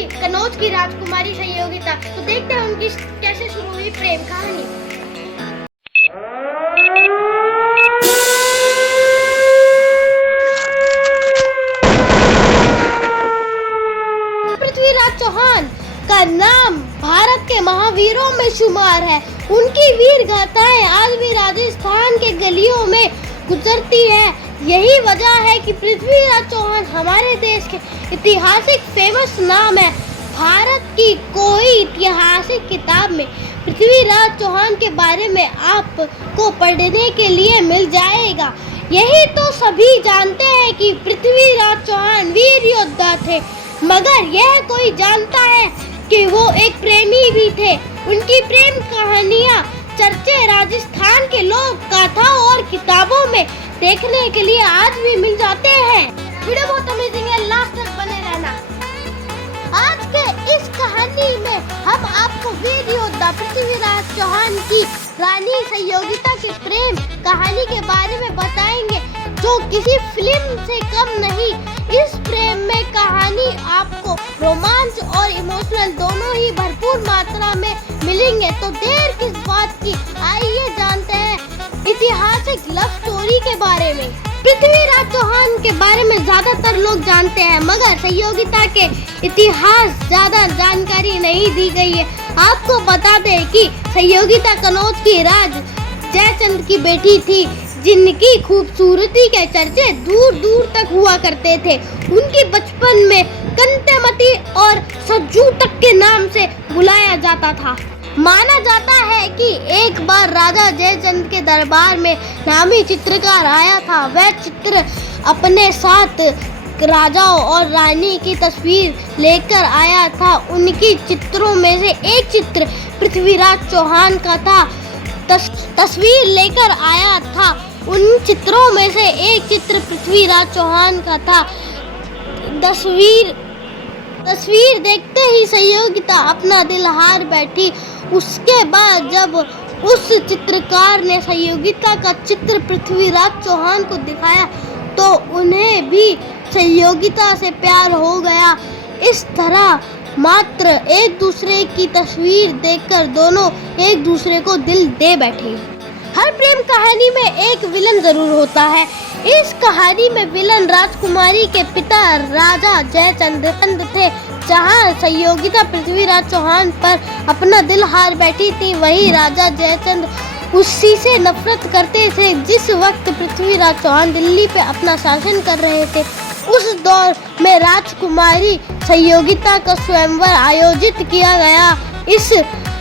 थी कन्नौज की राजकुमारी संयोगिता। तो देखते हैं उनकी कैसे शुरू हुई प्रेम कहानी। पृथ्वीराज चौहान का नाम भारत के महावीरों में शुमार है। उनकी वीर गाथाएं आज भी राजस्थान के गलियों में गुजरती है। यही वजह है कि पृथ्वीराज चौहान हमारे देश के ऐतिहासिक फेमस नाम है। भारत की कोई ऐतिहासिक किताब में पृथ्वीराज चौहान के बारे में आपको पढ़ने के लिए मिल जाएगा। यही तो सभी जानते हैं कि पृथ्वीराज चौहान वीर योद्धा थे, मगर यह कोई जानता है कि वो एक प्रेमी भी थे। उनकी प्रेम कहानियाँ चर्चे राजस्थान के लोक गाथाओं और किताबों में देखने के लिए आज भी मिल जाते हैं। वीडियो बहुत अमेजिंग है, लास्ट तक बने रहना। आज के इस कहानी में हम आपको वीर योद्धा पृथ्वीराज चौहान की रानी संयोगिता के प्रेम कहानी के बारे में बताएंगे, जो किसी फिल्म से कम नहीं। इस प्रेम में कहानी आपको रोमांच और इमोशनल दोनों ही भरपूर मात्रा में मिलेंगे। तो देर किस बात की, आइए जानते हैं ऐतिहासिक लव स्टोरी के बारे में। पृथ्वीराज चौहान के बारे में ज्यादातर लोग जानते हैं, मगर संयोगिता के इतिहास ज्यादा जानकारी नहीं दी गई है। आपको बता दें कि संयोगिता कन्नौज की राज जयचंद की बेटी थी, जिनकी खूबसूरती के चर्चे दूर दूर तक हुआ करते थे। उनकी बचपन में कंतेमती और सज्जू तक के नाम से बुलाया जाता था। माना जाता है कि एक बार राजा जयचंद के दरबार में नामी चित्रकार आया था। वह चित्र अपने साथ राजाओं और रानी की तस्वीर लेकर आया था। उनकी चित्रों में से एक चित्र पृथ्वीराज चौहान का था। तस्वीर लेकर आया था। उन चित्रों में से एक चित्र पृथ्वीराज चौहान का था। तस्वीर देखते ही संयोगिता अपना दिल हार बैठी। उसके बाद जब उस चित्रकार ने संयोगिता का चित्र पृथ्वीराज चौहान को दिखाया तो उन्हें भी संयोगिता से प्यार हो गया। इस तरह मात्र एक दूसरे की तस्वीर देखकर दोनों एक दूसरे को दिल दे बैठे। हर प्रेम कहानी में एक विलन जरूर होता है। इस कहानी में विलन राजकुमारी के पिता राजा जयचंद थे। जहां संयोगिता पृथ्वीराज चौहान पर अपना दिल हार बैठी थी, वहीं राजा जयचंद उसी से नफरत करते थे जिस वक्त पृथ्वीराज चौहान दिल्ली पे अपना शासन कर रहे थे। उस दौर में राजकुमारी संयोगिता का स्वयंवर आयोजित किया गया। इस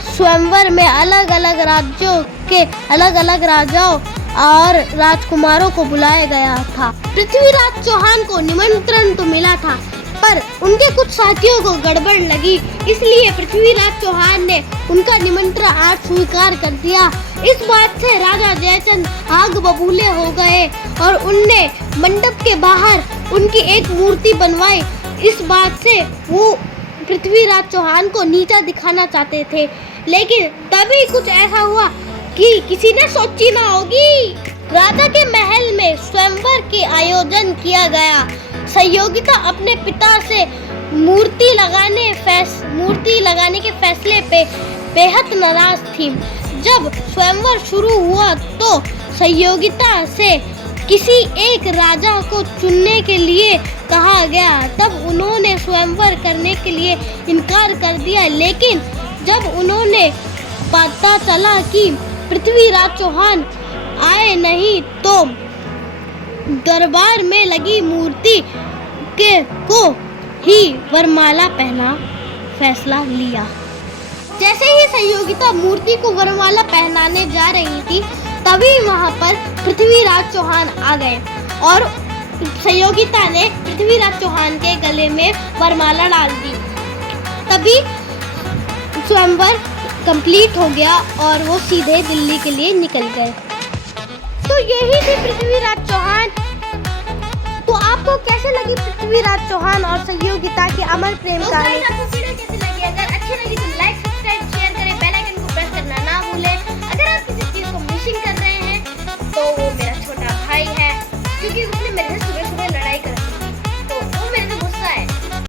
स्वयंवर में अलग अलग राज्यों के अलग अलग राजाओं और राजकुमारों को बुलाया गया था। पृथ्वीराज चौहान को निमंत्रण तो मिला था, पर उनके कुछ साथियों को गड़बड़ लगी, इसलिए पृथ्वीराज चौहान ने उनका निमंत्रण आज स्वीकार कर दिया। इस बात से राजा जयचंद आग बबूले हो गए और उनने मंडप के बाहर उनकी एक मूर्ति बनवाई। इस बात से वो पृथ्वीराज चौहान को नीचा दिखाना चाहते थे, लेकिन तभी कुछ ऐसा हुआ कि किसी ने सोची ना होगी। राजा के महल में स्वयंवर के आयोजन किया गया। संयोगिता अपने पिता से मूर्ति लगाने के फैसले पे बेहद नाराज थी। जब स्वयंवर शुरू हुआ तो संयोगिता से किसी एक राजा को चुनने के लिए कहा गया। तब उन्होंने स्वयंवर करने के लिए इनकार कर दिया, लेकिन जब उन्होंने पता चला कि पृथ्वीराज चौहान आए नहीं तो दरबार में लगी मूर्ति को ही वरमाला पहना फैसला लिया। जैसे ही संयोगिता मूर्ति को वरमाला पहनाने जा रही थी, तभी वहां पर पृथ्वीराज चौहान आ गए और संयोगिता ने पृथ्वीराज चौहान के गले में वरमाला डाल दी। तभी स्वयंवर कंप्लीट हो गया और वो सीधे दिल्ली के लिए निकल गए। तो यही थी पृथ्वीराज चौहान। तो आपको कैसे लगी पृथ्वीराज चौहान और संयोगिता की अमर प्रेम कहानी? आपको वीडियो कैसी लगी? अगर अच्छी लगी तो लाइक, सब्सक्राइब, शेयर करें, बेल आइकन को प्रेस करना ना भूलें। अगर आप किसी चीज को मिसिंग कर रहे हैं तो वो मेरा छोटा भाई है, क्योंकि उसने मेरे से सुबह सुबह लड़ाई कर